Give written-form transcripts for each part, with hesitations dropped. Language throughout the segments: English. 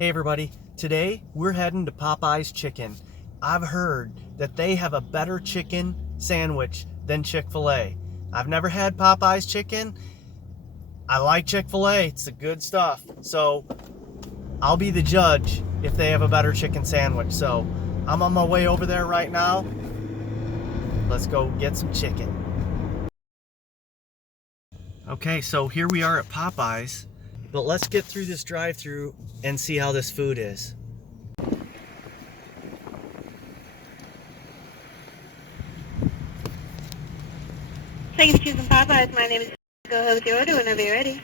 Hey everybody, today we're heading to Popeyes Chicken. I've heard that they have a better chicken sandwich than Chick-fil-A. I've never had Popeyes Chicken. I like Chick-fil-A, it's the good stuff. So I'll be the judge if they have a better chicken sandwich. So I'm on my way over there right now. Let's go get some chicken. Okay, so here we are at Popeyes. But let's get through this drive-thru and see how this food is. Thank you for choosing Popeyes. My name is. Go ahead with your order whenever you're ready.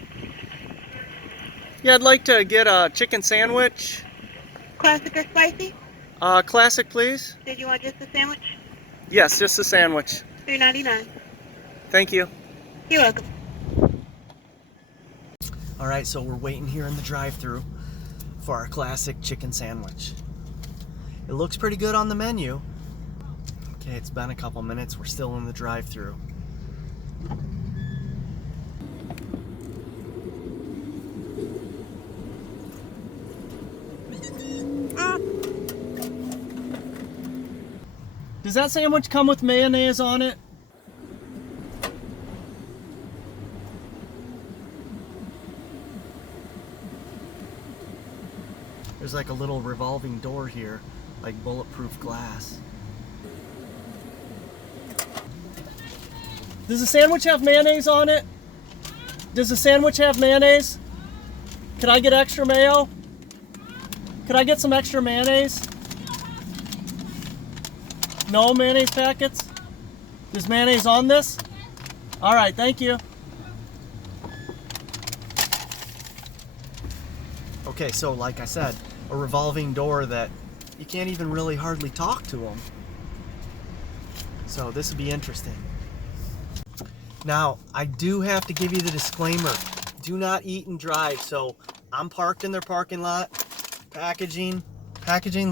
Yeah, I'd like to get a chicken sandwich. Classic or spicy? Classic, please. Did you want just a sandwich? Yes, just a sandwich. $3.99. Thank you. You're welcome. All right, so we're waiting here in the drive-thru for our classic chicken sandwich. It looks pretty good on the menu. Okay, it's been a couple minutes. We're still in the drive-thru. Does that sandwich come with mayonnaise on it? There's like a little revolving door here, like bulletproof glass. Does the sandwich have mayonnaise on it? Does the sandwich have mayonnaise? Can I get extra mayo? Can I get some extra mayonnaise? No mayonnaise packets? Is mayonnaise on this? All right, thank you. Okay, so like I said, a revolving door that you can't even really hardly talk to them. So this would be interesting. Now, I do have to give you the disclaimer. Do not eat and drive. So I'm parked in their parking lot. Packaging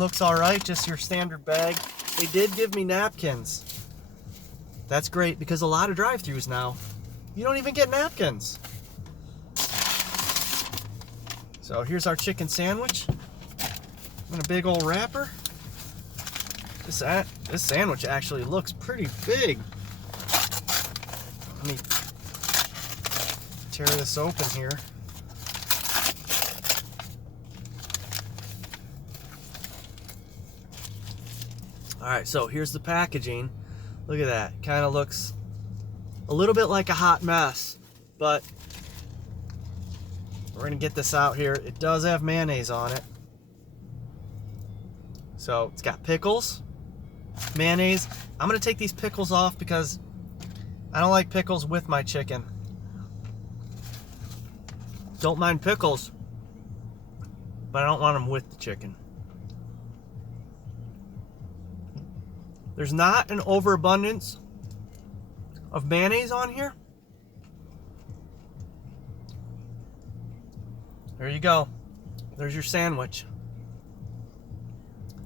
looks all right, just your standard bag. They did give me napkins. That's great because a lot of drive-thrus now, you don't even get napkins. So here's our chicken sandwich in a big old wrapper. This sandwich actually looks pretty big. Let me tear this open here. Alright, so here's the packaging. Look at that. Kind of looks a little bit like a hot mess, but we're going to get this out here. It does have mayonnaise on it. So it's got pickles, mayonnaise. I'm going to take these pickles off because I don't like pickles with my chicken. Don't mind pickles, but I don't want them with the chicken. There's not an overabundance of mayonnaise on here. There you go. There's your sandwich.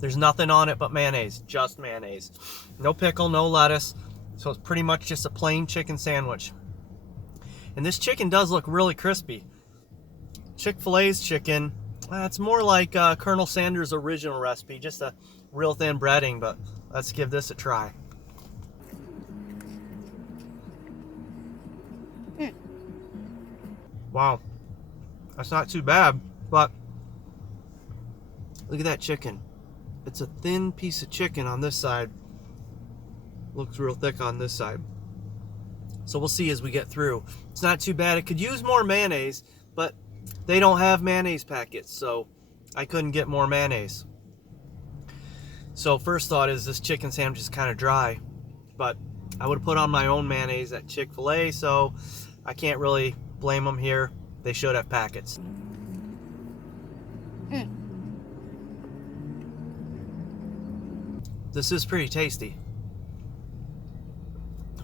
There's nothing on it but mayonnaise, just mayonnaise. No pickle, no lettuce. So it's pretty much just a plain chicken sandwich. And this chicken does look really crispy. Chick-fil-A's chicken, it's more like Colonel Sanders' original recipe, just a real thin breading, but let's give this a try. Wow. That's not too bad, but look at that chicken. It's a thin piece of chicken on this side. Looks real thick on this side. So we'll see as we get through. It's not too bad. It could use more mayonnaise, but they don't have mayonnaise packets, so I couldn't get more mayonnaise. So first thought is this chicken sandwich is kind of dry, but I would have put on my own mayonnaise at Chick-fil-A, so I can't really blame them here. They should have packets. This is pretty tasty.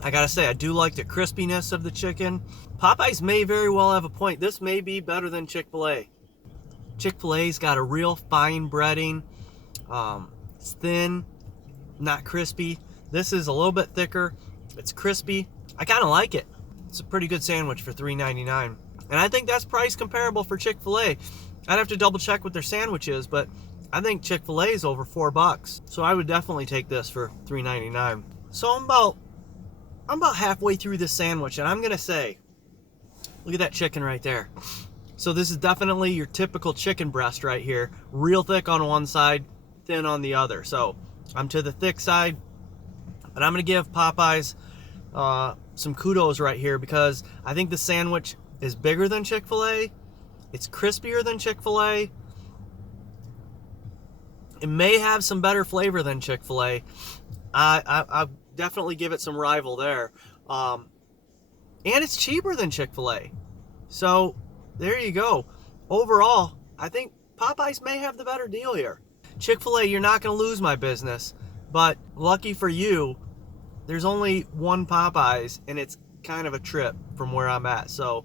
I gotta say, I do like the crispiness of the chicken. Popeyes may very well have a point. This may be better than Chick-fil-A. Chick-fil-A's got a real fine breading. It's thin, not crispy. This is a little bit thicker. It's crispy. I kind of like it. It's a pretty good sandwich for $3.99. And I think that's price comparable for Chick-fil-A. I'd have to double check what their sandwich is, but I think Chick-fil-A is over $4. So I would definitely take this for $3.99. So I'm about halfway through this sandwich, and I'm gonna say, look at that chicken right there. So this is definitely your typical chicken breast right here. Real thick on one side, thin on the other. So I'm to the thick side, but I'm gonna give Popeyes some kudos right here because I think the sandwich is bigger than Chick-fil-A. It's crispier than Chick-fil-A. It may have some better flavor than Chick-fil-A. I definitely give it some rival there. And it's cheaper than Chick-fil-A. So there you go. Overall, I think Popeyes may have the better deal here. Chick-fil-A, you're not going to lose my business. But lucky for you, there's only one Popeyes, and it's kind of a trip from where I'm at. So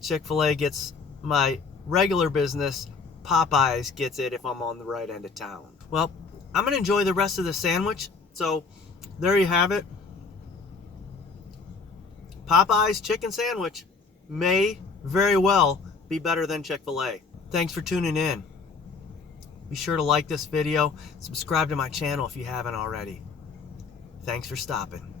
Chick-fil-A gets my regular business. Popeyes gets it if I'm on the right end of town. Well, I'm going to enjoy the rest of the sandwich. So there you have it. Popeyes Chicken Sandwich may very well be better than Chick-fil-A. Thanks for tuning in. Be sure to like this video, subscribe to my channel if you haven't already. Thanks for stopping.